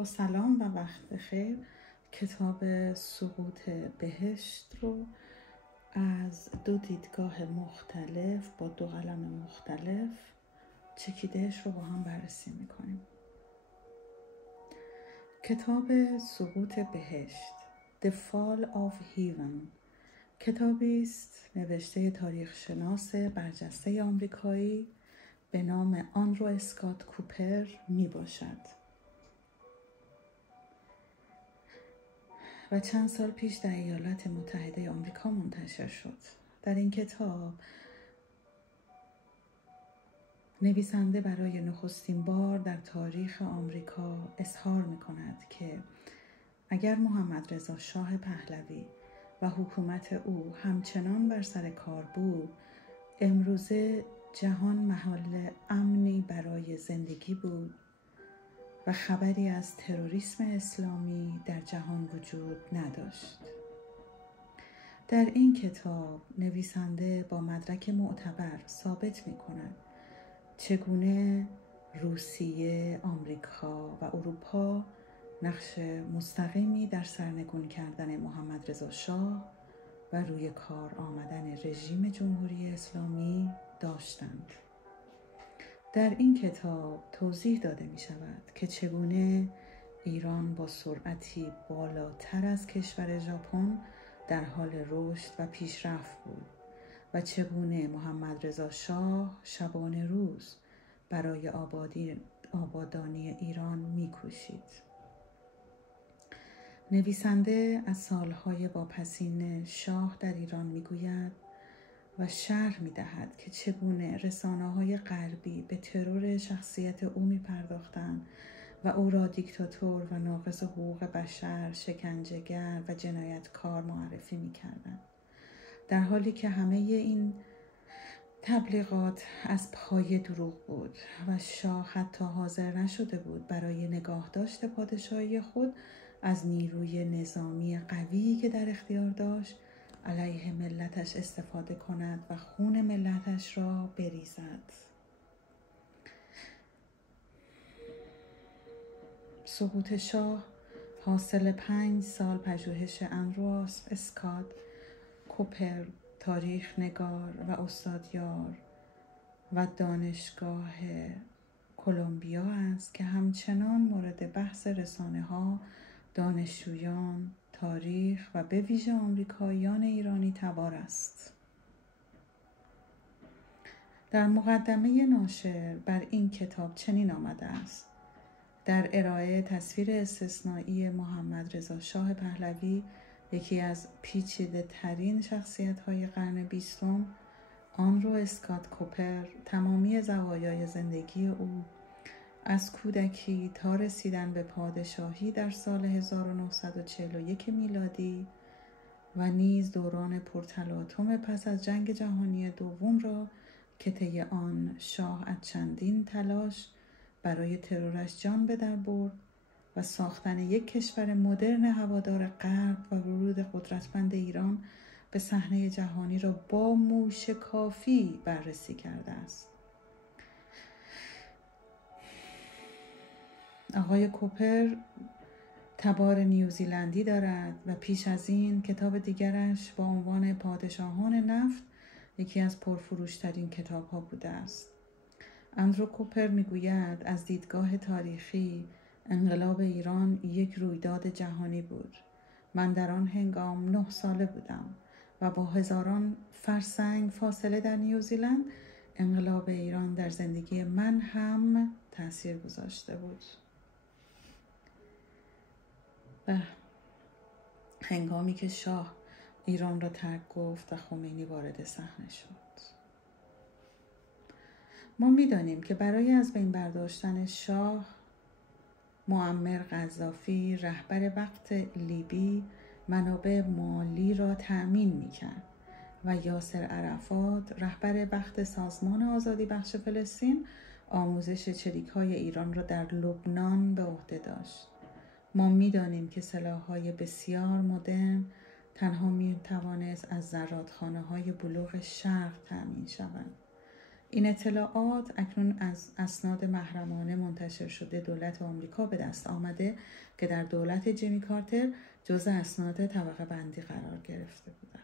با سلام و وقت خیر. کتاب سقوط بهشت رو از دو دیدگاه مختلف با دو قلم مختلف چکیدهش رو با هم بررسی میکنیم. کتاب سقوط بهشت The Fall of Heaven کتابی است نوشته تاریخ شناس برجسته آمریکایی به نام آندرو اسکات کوپر می باشد و چند سال پیش در ایالات متحده آمریکا منتشر شد. در این کتاب نویسنده برای نخستین بار در تاریخ آمریکا اظهار می کند که اگر محمد رضا شاه پهلوی و حکومت او همچنان بر سر کار بود، امروزه جهان محل امنی برای زندگی بود و خبری از تروریسم اسلامی در جهان وجود نداشت. در این کتاب نویسنده با مدرک معتبر ثابت می کند چگونه روسیه، آمریکا و اروپا نقش مستقیمی در سرنگون کردن محمد رضا شاه و روی کار آمدن رژیم جمهوری اسلامی داشتند. در این کتاب توضیح داده می شود که چگونه ایران با سرعتی بالاتر از کشور ژاپن در حال رشد و پیشرفت بود و چگونه محمد رضا شاه شبانه روز برای آبادانی ایران می کوشید. نویسنده از سالهای واپسین شاه در ایران می گوید و شرح می دهد که چگونه رسانه‌های غربی به ترور شخصیت او می پرداختند و او را دیکتاتور و ناقض حقوق بشر، شکنجهگر و جنایتکار معرفی می کردند. در حالی که همه این تبلیغات از پای دروغ بود و شاه حتی حاضر نشده بود برای نگاهداشت پادشاهی خود از نیروی نظامی قویی که در اختیار داشت علیه ملتش استفاده کند و خون ملتش را بریزد. سقوط شاه حاصل 5 سال پژوهش اندرو اسکات کوپر، تاریخ نگار و استادیار و دانشگاه کلمبیا است که همچنان مورد بحث رسانه‌ها، دانشجویان، تاریخ و به ویژه آمریکاییان ایرانی تبار است. در مقدمه ناشر بر این کتاب چنین آمده است: در ارائه تصویر استثنایی محمد رضا شاه پهلوی، یکی از پیچیده ترین شخصیت های قرن 20، آندرو اسکات کوپر تمامی زوایای زندگی او از کودکی تا رسیدن به پادشاهی در سال 1941 میلادی و نیز دوران پرتلاطم پس از جنگ جهانی دوم را که طی آن شاه از چندین تلاش برای ترورش جان به در برد و ساختن یک کشور مدرن هوادار غرب و ورود قدرتمند ایران به صحنه جهانی را با موشکافی بررسی کرده است. آقای کوپر تبار نیوزیلندی دارد و پیش از این کتاب دیگرش با عنوان پادشاهان نفت یکی از پرفروشترین کتاب‌ها بوده است. اندرو کوپر میگوید از دیدگاه تاریخی انقلاب ایران یک رویداد جهانی بود. من در آن هنگام 9 ساله بودم و با هزاران فرسنگ فاصله در نیوزیلند انقلاب ایران در زندگی من هم تأثیر گذاشته بود. و هنگامی که شاه ایران را ترک گفت و خمینی وارد صحنه شد. ما می‌دانیم که برای از بین برداشتن شاه، معمر قذافی رهبر وقت لیبی منابع مالی را تأمین می‌کرد و یاسر عرفات رهبر وقت سازمان آزادی بخش فلسطین آموزش چریک‌های ایران را در لبنان به عهده داشت. ما می‌دانیم که سلاح‌های بسیار مدرن تنها می‌توانست از زرادخانه‌های بلوغ شرق تأمین شود این اطلاعات اکنون از اسناد محرمانه منتشر شده دولت آمریکا به دست آمده که در دولت جیمی کارتر جزء اسناد طبقه بندی قرار گرفته بودند.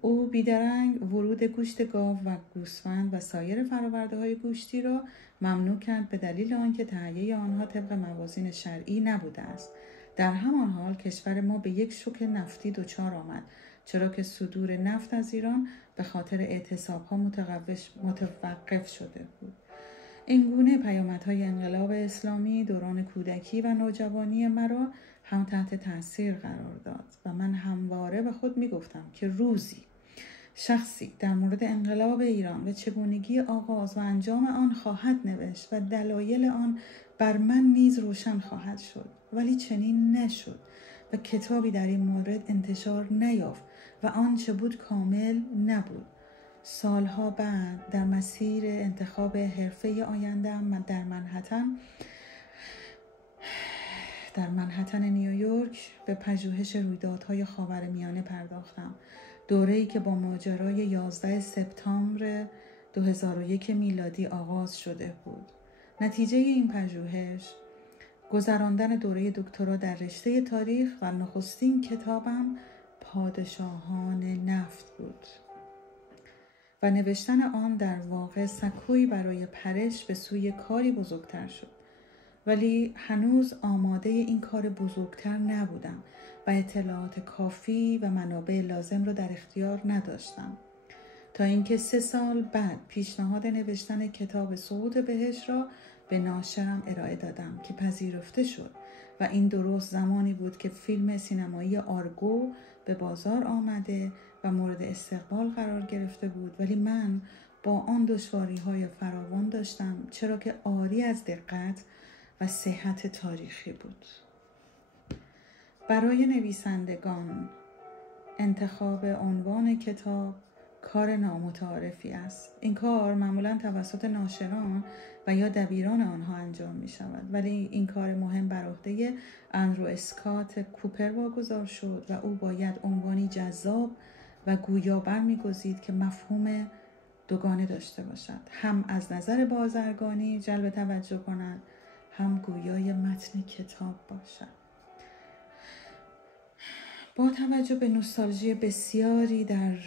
او بیدرنگ ورود گوشت گاو و گوسفند و سایر فرآورده‌های گوشتی را ممنوع کرد به دلیل آنکه تهیه آنها طبق موازین شرعی نبوده است. در همان حال کشور ما به یک شوک نفتی دچار آمد، چرا که صدور نفت از ایران به خاطر اعتصاب‌ها متوقف شده بود. این گونه پیامدهای انقلاب اسلامی دوران کودکی و نوجوانی مرا هم تحت تاثیر قرار داد و من همواره به خود می‌گفتم که روزی شخصی در مورد انقلاب ایران و چگونگی آغاز و انجام آن خواهد نوشت و دلایل آن بر من نیز روشن خواهد شد، ولی چنین نشد و کتابی در این مورد انتشار نیافت و آنچه بود کامل نبود. سالها بعد در مسیر انتخاب حرفه آینده‌ام در منهتن نیویورک به پژوهش رویدادهای خاورمیانه پرداختم. دوره‌ای که با ماجرای 11 سپتامبر 2001 میلادی آغاز شده بود. نتیجه این پژوهش گذراندن دوره دکترا در رشته تاریخ و نخستین کتابم پادشاهان نفت بود و نوشتن آن در واقع سکویی برای پرش به سوی کاری بزرگتر شد، ولی هنوز آماده این کار بزرگتر نبودم و اطلاعات کافی و منابع لازم را در اختیار نداشتم، تا اینکه 3 سال بعد پیشنهاد نوشتن کتاب صعود بهشت را به ناشرم ارائه دادم که پذیرفته شد و این درست زمانی بود که فیلم سینمایی آرگو به بازار آمده و مورد استقبال قرار گرفته بود، ولی من با آن دشواری‌های فراوان داشتم، چرا که عاری از دقت و صحت تاریخی بود. برای نویسندگان انتخاب عنوان کتاب کار نامتعارفی است. این کار معمولاً توسط ناشران و یا دبیران آنها انجام می شود، ولی این کار مهم بر عهده اندرو اسکات کوپر واگذار شد و او باید عنوانی جذاب و گویا برمی‌گزید که مفهوم دوگانه داشته باشد، هم از نظر بازرگانی جلب توجه کند، هم گویای متن کتاب باشد. با توجه به نوستالژی بسیاری در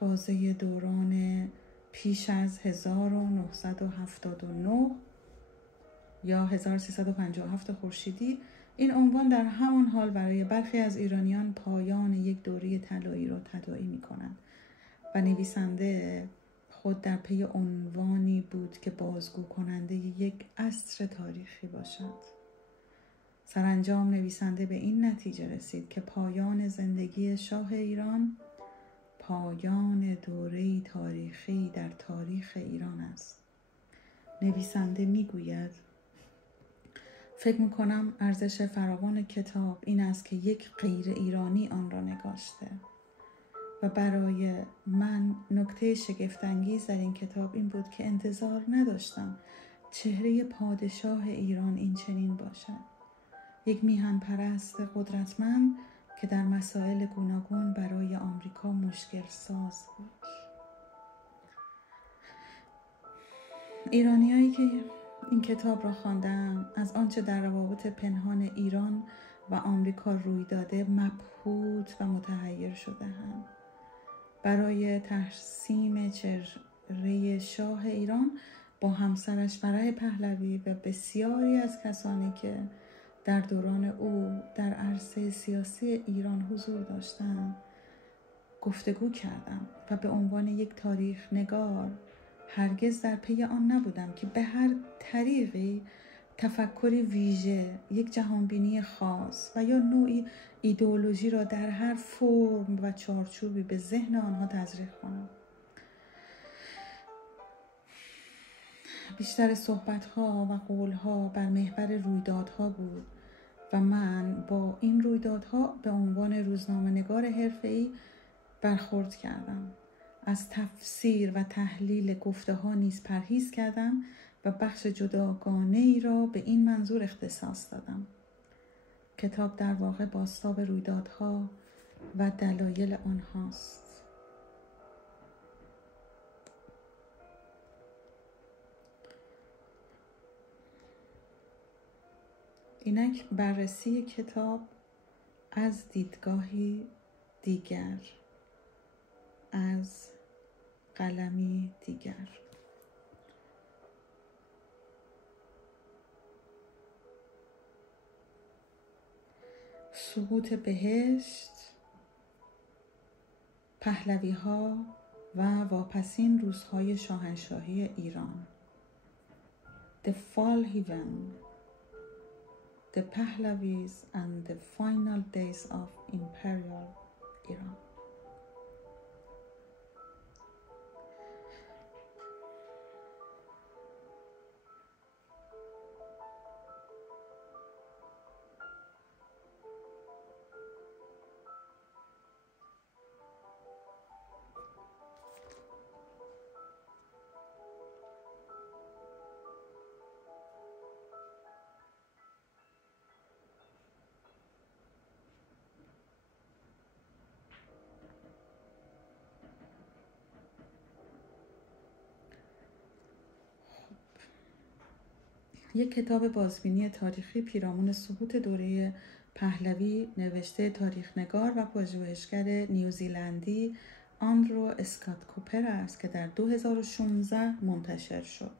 بازه دوران پیش از 1979 یا 1357 خورشیدی، این عنوان در همان حال برای برخی از ایرانیان پایان یک دوره طلایی را تداعی می‌کند و نویسنده خود در پی عنوانی بود که بازگو کننده یک عصر تاریخی باشد. سرانجام نویسنده به این نتیجه رسید که پایان زندگی شاه ایران پایان دوره‌ای تاریخی در تاریخ ایران است. نویسنده میگوید: فکر میکنم ارزش فراوان کتاب این است که یک غیر ایرانی آن را نگاشته و برای من نکته شگفت‌انگیز در این کتاب این بود که انتظار نداشتم چهره پادشاه ایران این چنین باشد، یک میهن پرست قدرتمند که در مسائل گوناگون برای آمریکا مشکل ساز بود. ایرانیایی که این کتاب را خواندند از آنچه در روابط پنهان ایران و آمریکا روی داده مبهوت و متحیر شده‌اند. برای ترسیم چهره شاه ایران با همسرش فرح پهلوی و بسیاری از کسانی که در دوران او در عرصه سیاسی ایران حضور داشتند گفتگو کردم و به عنوان یک تاریخ نگار هرگز در پی آن نبودم که به هر طریقی تفکری ویژه، یک جهانبینی خاص و یا نوعی ایدئولوژی را در هر فرم و چارچوبی به ذهن آنها تزریق کنم. بیشتر صحبت‌ها و قول‌ها بر محور رویدادها بود و من با این رویدادها به عنوان روزنامه‌نگار حرفه‌ای برخورد کردم. از تفسیر و تحلیل گفته‌ها نیز پرهیز کردم و بخش جداگانه‌ای را به این منظور اختصاص دادم. کتاب در واقع بازتاب رویدادها و دلایل آنهاست. اینک بررسی کتاب از دیدگاهی دیگر، از قلمی دیگر. سقوط بهشت، پهلوی ها و واپسین روزهای شاهنشاهی ایران. The Fall Heaven, the Pahlavis and the Final Days of Imperial Iran. یک کتاب بازبینی تاریخی پیرامون سقوط دوره پهلوی نوشته تاریخ‌نگار و پژوهشگر نیوزیلندی آندرو اسکات کوپر است که در 2016 منتشر شد.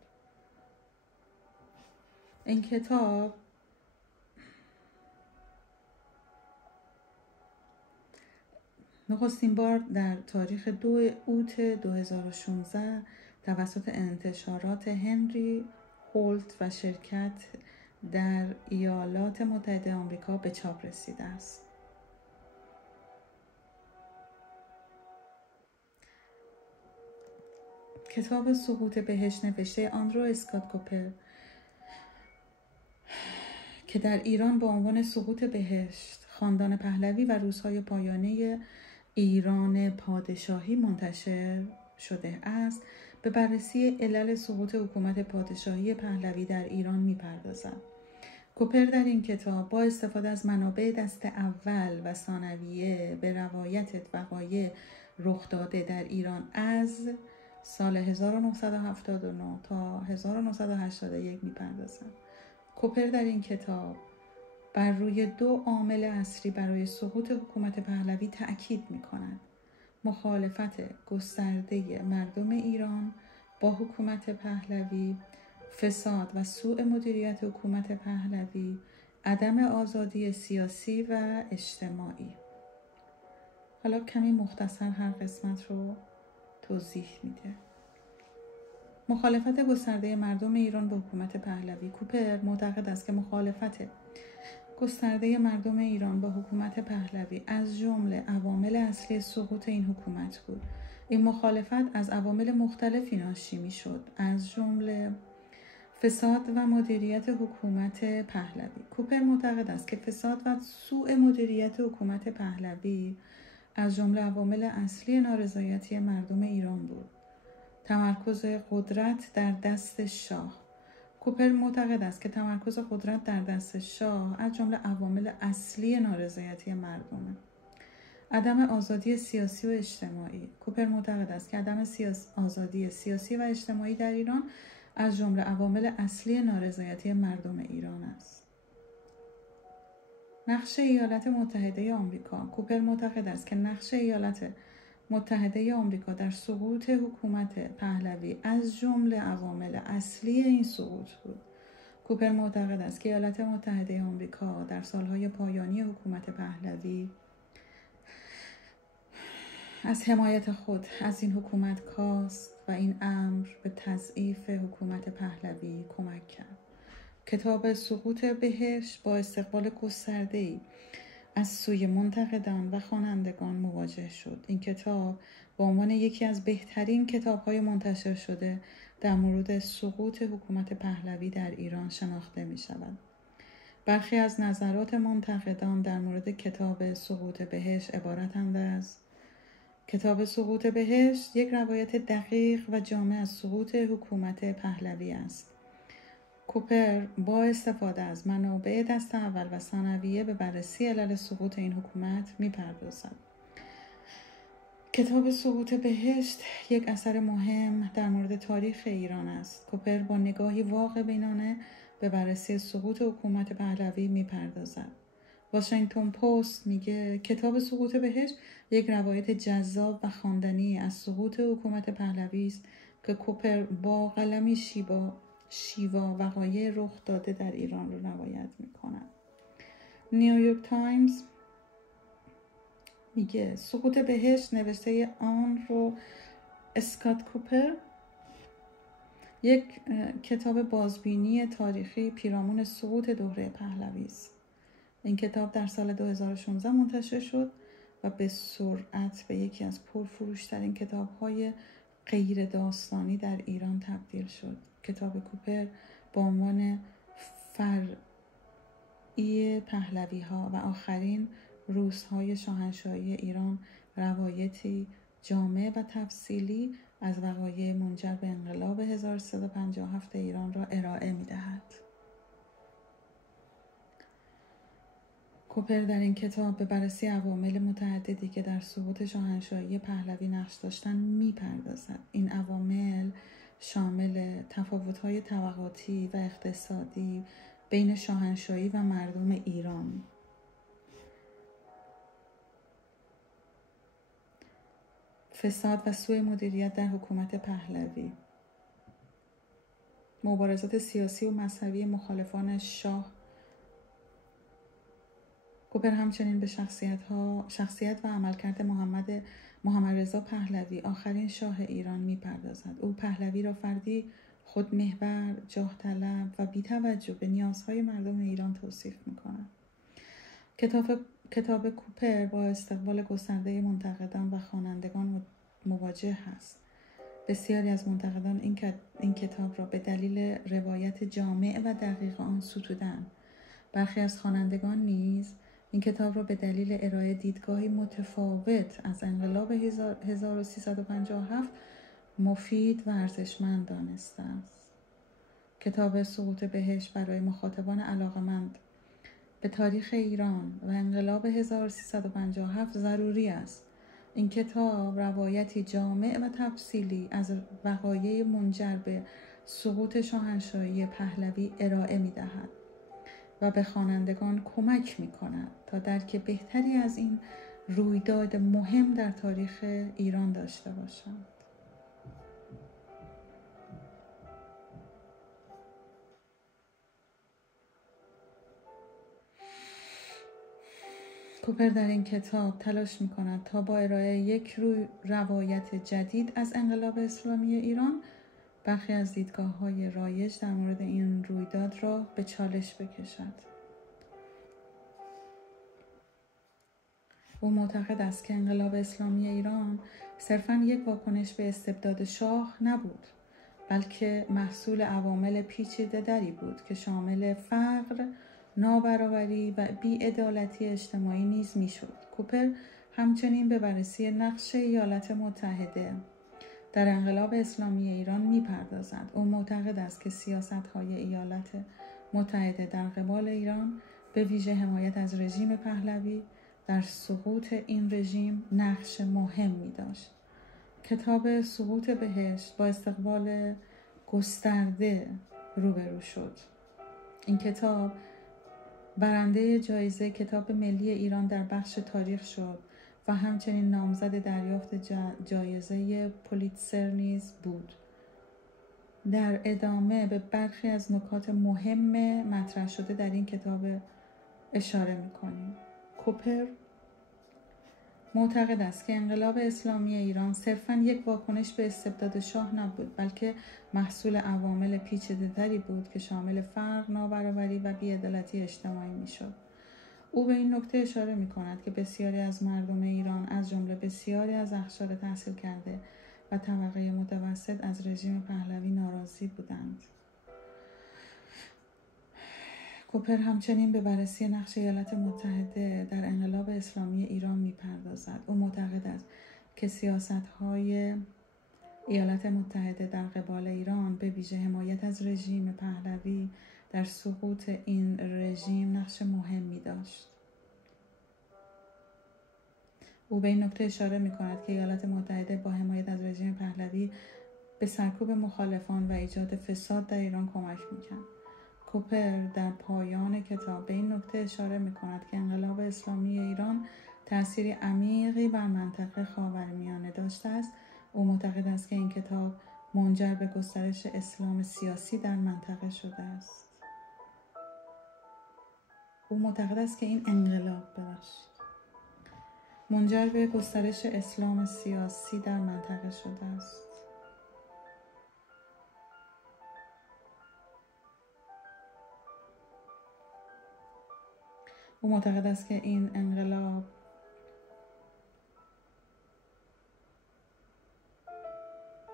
این کتاب نخستین بار در تاریخ 2 اوت 2016 توسط انتشارات هنری هولت و شرکت در ایالات متحده آمریکا به چاپ رسیده است. کتاب سقوط بهشت نوشته آندرو اسکات کوپر که در ایران با عنوان سقوط بهشت، خاندان پهلوی و روزهای پایانی ایران پادشاهی منتشر شده است، به بررسی علل سقوط حکومت پادشاهی پهلوی در ایران می‌پردازد. کوپر در این کتاب با استفاده از منابع دست اول و ثانویه به روایت وقایع رخ داده در ایران از سال 1979 تا 1981 می‌پردازد. کوپر در این کتاب بر روی 2 عامل اصلی برای سقوط حکومت پهلوی تأکید می‌کند: مخالفت گسترده مردم ایران با حکومت پهلوی، فساد و سوء مدیریت حکومت پهلوی، عدم آزادی سیاسی و اجتماعی. حالا کمی مختصر هر قسمت رو توضیح میده. مخالفت گسترده مردم ایران با حکومت پهلوی. کوپر معتقد است که مخالفت گسترده مردم ایران با حکومت پهلوی از جمله عوامل اصلی سقوط این حکومت بود. این مخالفت از عوامل مختلفی ناشی می‌شد، از جمله فساد و مدیریت حکومت پهلوی. کوپر معتقد است که فساد و سوء مدیریت حکومت پهلوی از جمله عوامل اصلی نارضایتی مردم ایران بود. تمرکز قدرت در دست شاه. کوپر معتقد است که تمرکز قدرت در دست شاه از جمله عوامل اصلی نارضایتی مردم. عدم آزادی سیاسی و اجتماعی. کوپر معتقد است که عدم آزادی سیاسی و اجتماعی در ایران از جمله عوامل اصلی نارضایتی مردم ایران است. نقش ایالات متحده آمریکا. کوپر معتقد است که نقش ایالات متحده آمریکا در سقوط حکومت پهلوی از جمله عوامل اصلی این سقوط بود. کوپر معتقد است که ایالات متحده آمریکا در سالهای پایانی حکومت پهلوی از حمایت خود از این حکومت کاست و این امر به تضعیف حکومت پهلوی کمک کرد. کتاب سقوط بهشت با استقبال گسترده‌ای از سوی منتقدان و خوانندگان مواجه شد. این کتاب به عنوان یکی از بهترین کتاب‌های منتشر شده در مورد سقوط حکومت پهلوی در ایران شناخته می‌شود. برخی از نظرات منتقدان در مورد کتاب سقوط بهشت عبارتند از: کتاب سقوط بهشت یک روایت دقیق و جامع از سقوط حکومت پهلوی است. کوپر با استفاده از منابع دست اول و ثانویه به بررسی علل سقوط این حکومت می‌پردازد. کتاب سقوط بهشت یک اثر مهم در مورد تاریخ ایران است. کوپر با نگاهی واقع‌بینانه به بررسی سقوط حکومت پهلوی میپردازد. واشنگتن پست میگه کتاب سقوط بهشت یک روایت جذاب و خواندنی از سقوط حکومت پهلوی است که کوپر با قلمی شیوا وقایع رخ داده در ایران رو روایت میکند. نیویورک تایمز میگه سقوط بهشت نوشته آن رو اسکات کوپر یک کتاب بازبینی تاریخی پیرامون سقوط دوره پهلوی است. این کتاب در سال 2016 منتشر شد و به سرعت به یکی از پرفروش‌ترین کتاب‌های غیر داستانی در ایران تبدیل شد. کتاب کوپر با عنوان فرعی پهلوی‌ها و آخرین روزهای شاهنشاهی ایران روایتی جامع و تفصیلی از وقایع منجر به انقلاب 1357 ایران را ارائه می‌دهد. کوپر در این کتاب به بررسی عوامل متعددی که در سقوط شاهنشاهی پهلوی نقش داشتند می‌پردازد. این عوامل شامل تفاوت‌های طبقاتی و اقتصادی بین شاهنشاهی و مردم ایران، فساد و سوء مدیریت در حکومت پهلوی، مبارزات سیاسی و مذهبی مخالفان شاه. کوپر همچنین به شخصیت و عملکرد محمد رضا پهلوی آخرین شاه ایران می‌پردازد. او پهلوی را فردی خودمحور، جاه طلب و بی‌توجه به نیازهای مردم ایران توصیف می‌کند. کتاب کوپر با استقبال گسترده منتقدان و خوانندگان مواجه است. بسیاری از منتقدان این کتاب را به دلیل روایت جامع و دقیق آن ستودند. برخی از خوانندگان نیز این کتاب را به دلیل ارائه دیدگاهی متفاوت از انقلاب 1357 مفید و ارزشمند دانسته است. کتاب سقوط بهشت برای مخاطبان علاقه‌مند به تاریخ ایران و انقلاب 1357 ضروری است. این کتاب روایتی جامع و تفصیلی از وقایع منجر به سقوط شاهنشاهی پهلوی ارائه می‌دهد و به خوانندگان کمک می‌کند تا درک بهتری از این رویداد مهم در تاریخ ایران داشته باشند. کوپر در این کتاب تلاش می‌کند تا با ارائه یک روایت جدید از انقلاب اسلامی ایران برخی از دیدگاه‌های رایج در مورد این رویداد را به چالش بکشد. او معتقد است که انقلاب اسلامی ایران صرفاً یک واکنش به استبداد شاه نبود، بلکه محصول عوامل پیچیده‌تری بود که شامل فقر، نابرابری و بی‌عدالتی اجتماعی نیز میشد. کوپر همچنین به بررسی نقش ایالات متحده در انقلاب اسلامی ایران می‌پردازد. او معتقد است که سیاست‌های ایالات متحده در قبال ایران، به ویژه حمایت از رژیم پهلوی، در سقوط این رژیم نقش مهمی داشت. کتاب سقوط بهشت با استقبال گسترده روبرو شد. این کتاب برنده جایزه کتاب ملی ایران در بخش تاریخ شد و همچنین نامزد دریافت جایزه پولیتزر نیز بود. در ادامه به برخی از نکات مهم مطرح شده در این کتاب اشاره می‌کنیم. کوپر معتقد است که انقلاب اسلامی ایران صرفاً یک واکنش به استبداد شاه نبود، بلکه محصول عوامل پیچیده‌تری بود که شامل فقر، نابرابری و بی‌عدالتی اجتماعی میشد. او به این نکته اشاره می‌کند که بسیاری از مردم ایران، از جمله بسیاری از اقشار تحصیل کرده و طبقه متوسط، از رژیم پهلوی ناراضی بودند. کوپر همچنین به بررسی نقش ایالات متحده در انقلاب اسلامی ایران می‌پردازد. او معتقد است که سیاست‌های ایالات متحده در قبال ایران، به ویژه حمایت از رژیم پهلوی، در سقوط این رژیم نقش مهمی داشت. او به این نکته اشاره می‌کند که ایالات متحده با حمایت از رژیم پهلوی به سرکوب مخالفان و ایجاد فساد در ایران کمک می‌کرد. کوپر در پایان کتاب به این نکته اشاره می کند که انقلاب اسلامی ایران تأثیری عمیقی بر منطقه خاورمیانه داشته است. او معتقد است که این کتاب منجر به گسترش اسلام سیاسی در منطقه شده است. او معتقد است که این انقلاب منجر به گسترش اسلام سیاسی در منطقه شده است. او معتقد است که این انقلاب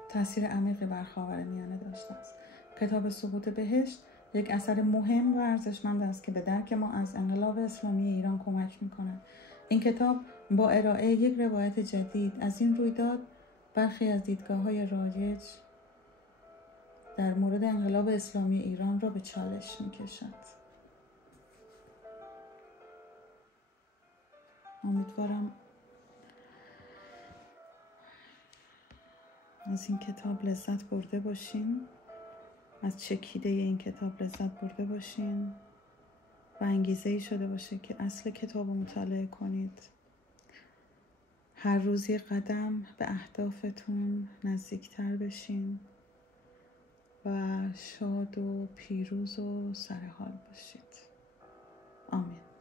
تأثیر عمیقی بر خاورمیانه داشته است. کتاب سقوط بهشت یک اثر مهم و ارزشمند است که به درک ما از انقلاب اسلامی ایران کمک می‌کند. این کتاب با ارائه یک روایت جدید از این رویداد برخی از دیدگاه‌های رایج در مورد انقلاب اسلامی ایران را به چالش می‌کشد. امیدوارم از این کتاب لذت برده باشین، از چکیده این کتاب لذت برده باشین و انگیزه‌ای شده باشه که اصل کتاب رو مطالعه کنید. هر روز یک قدم به اهدافتون نزدیکتر بشین و شاد و پیروز و سرحال باشید. آمین.